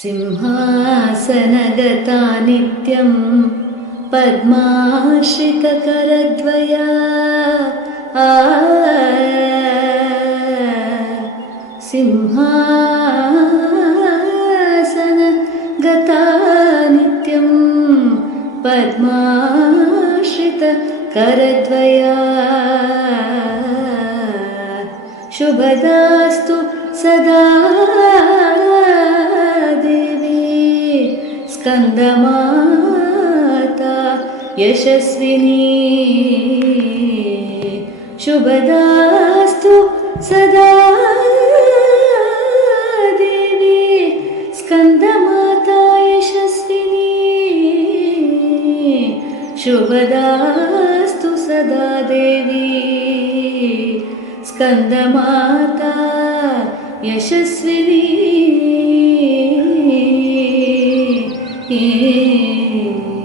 सिंहासनगता नित्यं पद्माश्रितकरद्वया सिंहासनगता नित्यं पद्माश्रितकरद्वया शुभदास्तु सदा स्कन्दमाता यशस्विनी। शुभदास्तु सदा देवी। स्कन्दमाता यशस्विनी। शुभदास्तु सदा देवी। स्कन्दमाता यशस्विनी Amen.